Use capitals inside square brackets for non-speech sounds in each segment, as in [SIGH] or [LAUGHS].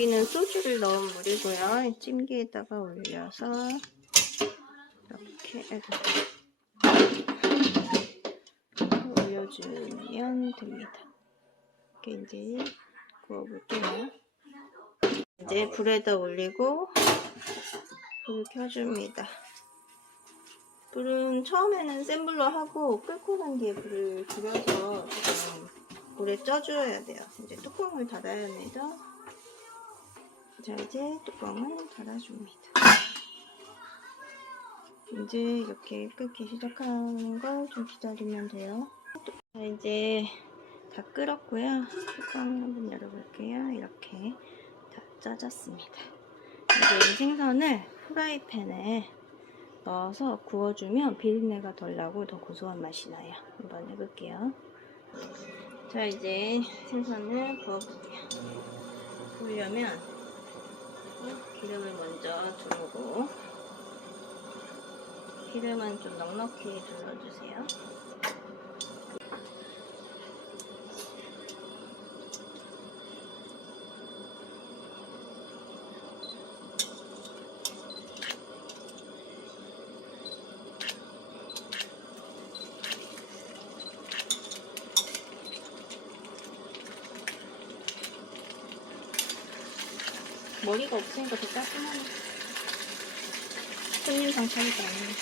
여기는 소주를 넣은 물이고요. 찜기에다가 올려서 이렇게. 올려주면 됩니다. 이렇게 이제 구워볼게요. 이제 불에다 올리고 불을 켜줍니다. 불은 처음에는 센 불로 하고 끓고 난 뒤에 불을 줄여서 물에 쪄줘야 돼요. 이제 뚜껑을 닫아야 합니다. 자, 이제 뚜껑을 닫아줍니다. 이제 이렇게 끓기 시작하는 걸 좀 기다리면 돼요. 자, 이제 다 끓었고요. 뚜껑 한번 열어볼게요. 이렇게 다 짜졌습니다. 이제 이 생선을 프라이팬에 넣어서 구워주면 비린내가 덜 나고 더 고소한 맛이 나요. 한번 해볼게요. 자 이제 생선을 구워볼게요. 구우려면 기름을 먼저 두르고 기름은 좀 넉넉히 둘러주세요. 머리가 없으니까 더 깔끔하네. 손님 상 차리가 아니네.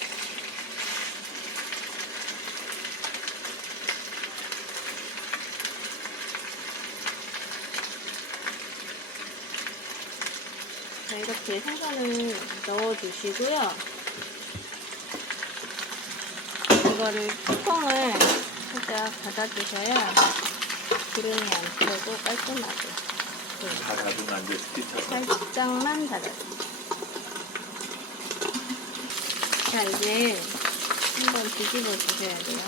자, 이렇게 생선을 넣어주시고요. 이거를 뚜껑을 살짝 닫아주셔야 기름이 안 튀어도 깔끔하게. 네. 다 닫으면 안 돼, 스티처럼. 살짝만 닫아줍니다. 자, 이제 한번 뒤집어 주셔야 돼요.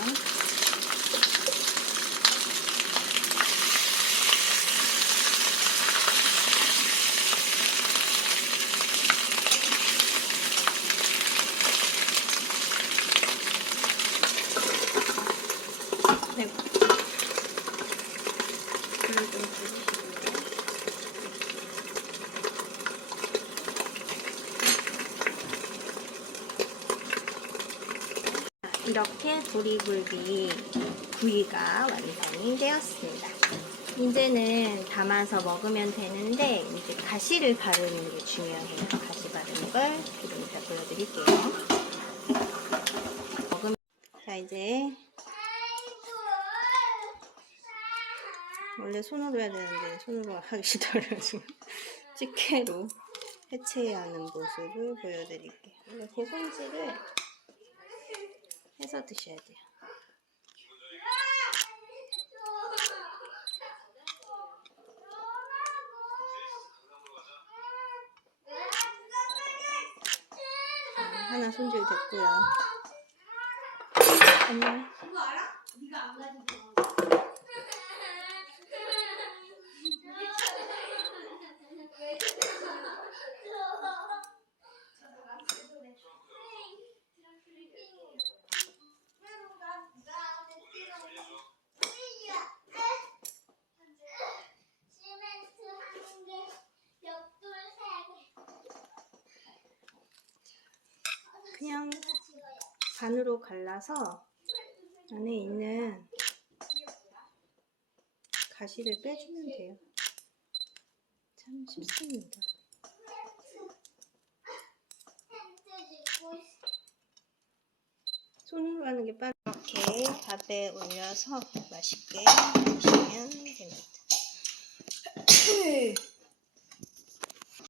네. 불을 좀 줄이시고요. 이렇게 보리굴비 구이가 완성이 되었습니다. 이제는 담아서 먹으면 되는데 이제 가시를 바르는 게 중요해요. 가시 바르는 걸 지금 이따 보여드릴게요. 먹으면 자 이제 원래 손으로 해야 되는데 손으로 하기 싫어가지고 [LAUGHS] 집게로 해체해야 하는 모습을 보여드릴게요. 이렇게 손질을 해서 드셔야 돼요. 자, 하나 손질 됐고요. 안녕. 그냥 반으로 갈라서 안에 있는 가시를 빼주면 돼요. 참 쉽습니다. 손으로 하는 게 빠르 이렇게 밥에 올려서 맛있게 드시면 됩니다. [LAUGHS]